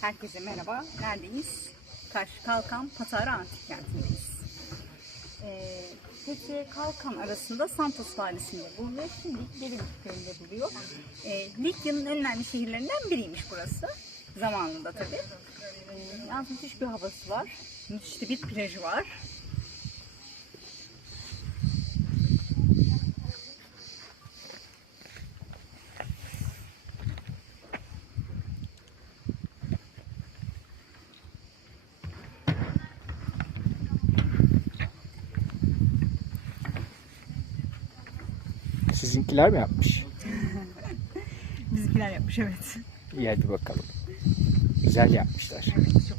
Herkese merhaba. Neredeyiz? Karşı Kalkan Patara Antik Kenti'ndeyiz. Ee, Kalkan arasında Santos Valisi'nde bulunuyor. Şimdi Gelibük köyünde buluyor. Ee, Likya'nın en önemli şehirlerinden biriymiş burası. Zamanında tabii. Ee, yalnız müthiş bir havası var. Müthiş bir plajı var. Sizinkiler mi yapmış? Bizimkiler yapmış evet. İyi hadi bakalım. Güzel yapmışlar. Evet